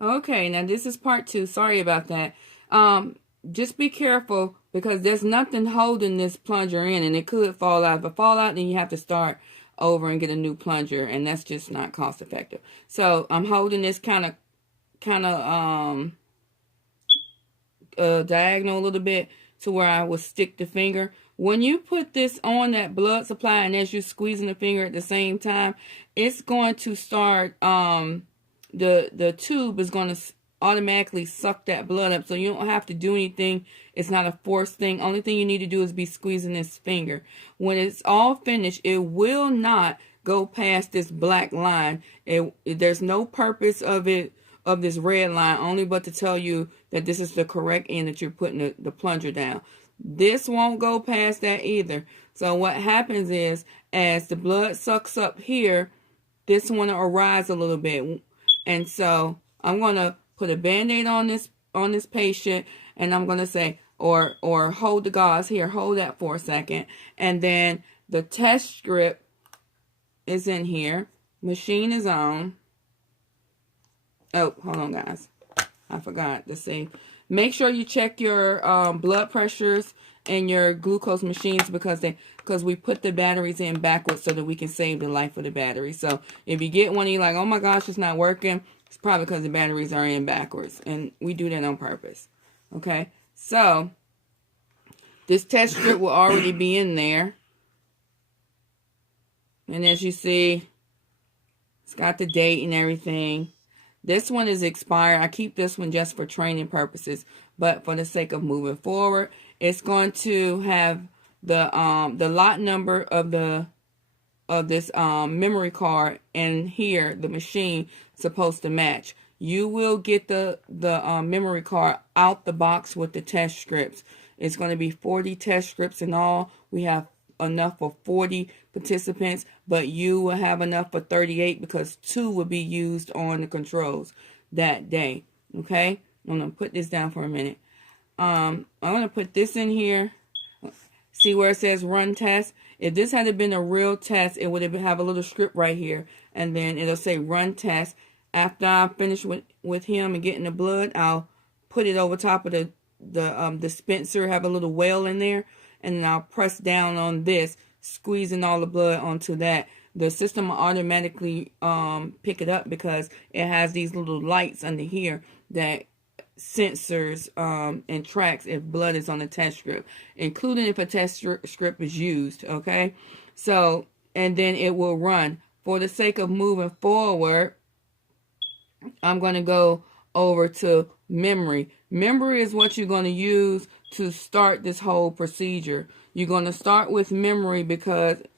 Okay, now this is part 2. Sorry about that. Just be careful because there's nothing holding this plunger in, and it could fall out. If it fall out, then you have to start over and get a new plunger, and that's just not cost effective. So I'm holding this kind of diagonal a little bit to where I will stick the finger. When you put this on that blood supply, and as you're squeezing the finger at the same time, it's going to start the tube is going to automatically suck that blood up, so you don't have to do anything. It's not a forced thing. Only thing you need to do is be squeezing this finger. When it's all finished, it will not go past this black line. There's no purpose of this red line, only but to tell you that this is the correct end that you're putting the plunger down. This won't go past that either. So what happens is, as the blood sucks up here, this one will rise a little bit. And so I'm going to put a Band-Aid on this patient, and I'm going to say, or hold the gauze here, hold that for a second. And then the test strip is in here. Machine is on. Oh, hold on, guys. I forgot to say. Make sure you check your blood pressures and your glucose machines because we put the batteries in backwards so that we can save the life of the battery. So if you get one and you're like, oh my gosh, it's not working, it's probably because the batteries are in backwards, and we do that on purpose. Okay, so this test strip will already be in there, and as you see, it's got the date and everything. This one is expired. I keep this one just for training purposes, but for the sake of moving forward, it's going to have the lot number of this memory card, and here the machine supposed to match. You will get the memory card out the box with the test strips. It's going to be 40 test strips in all. We have enough for 40 participants, but you will have enough for 38 because 2 will be used on the controls that day. Okay, I'm going to put this down for a minute. I'm going to put this in here. See where it says run test? If this had been a real test, it would have a little script right here, and then it'll say run test. After I finish with him and getting the blood, I'll put it over top of the dispenser, have a little well in there, and then I'll press down on this, squeezing all the blood onto that. The system will automatically pick it up because it has these little lights under here that sensors and tracks if blood is on the test strip, including if a test strip is used. Okay, so and then it will run. For the sake of moving forward, I'm going to go over to memory. Memory is what you're going to use to start this whole procedure. You're going to start with memory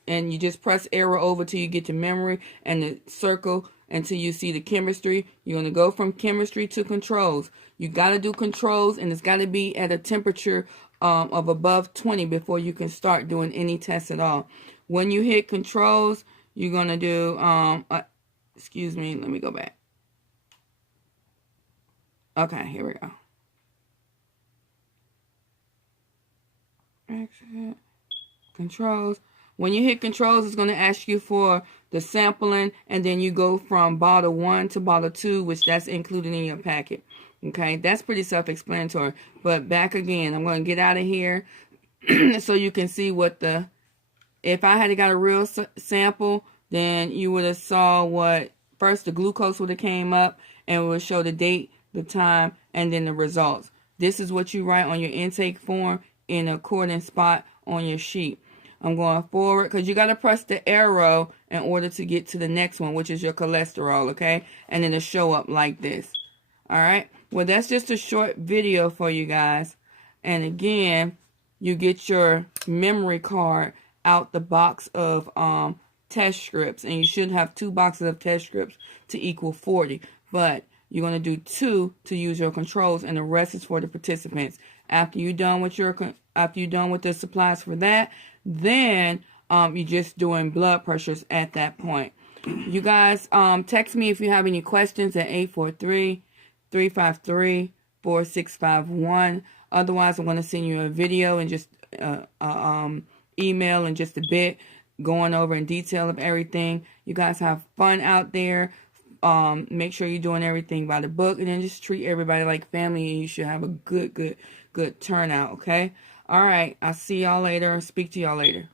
and you just press arrow over till you get to memory and the circle until you see the chemistry. You're going to go from chemistry to controls. You got to do controls, and it's got to be at a temperature of above 20 before you can start doing any tests at all. When you hit controls, you're going to do, excuse me, let me go back. Okay, here we go. Exit. Controls. When you hit controls, it's going to ask you for the sampling, and then you go from bottle 1 to bottle 2, which that's included in your packet. Okay, that's pretty self-explanatory. But back again, I'm going to get out of here so you can see what if I had got a real sample, then you would have saw what, first the glucose would have came up, and it would show the date, the time, and then the results. This is what you write on your intake form in a according spot on your sheet. I'm going forward because you got to press the arrow in order to get to the next one, which is your cholesterol, okay? And then it'll show up like this. All right. Well, that's just a short video for you guys. And again, you get your memory card out the box of test strips, and you should have 2 boxes of test strips to equal 40. But you're going to do 2 to use your controls, and the rest is for the participants. After you're done with the supplies for that, then you're just doing blood pressures at that point. You guys text me if you have any questions at 843-353-4651. Otherwise, I'm going to send you a video and just email in just a bit, going over in detail of everything. You guys have fun out there. make sure you're doing everything by the book, and then just treat everybody like family, and you should have a good turnout. Okay. All right. I'll see y'all later. Speak to y'all later.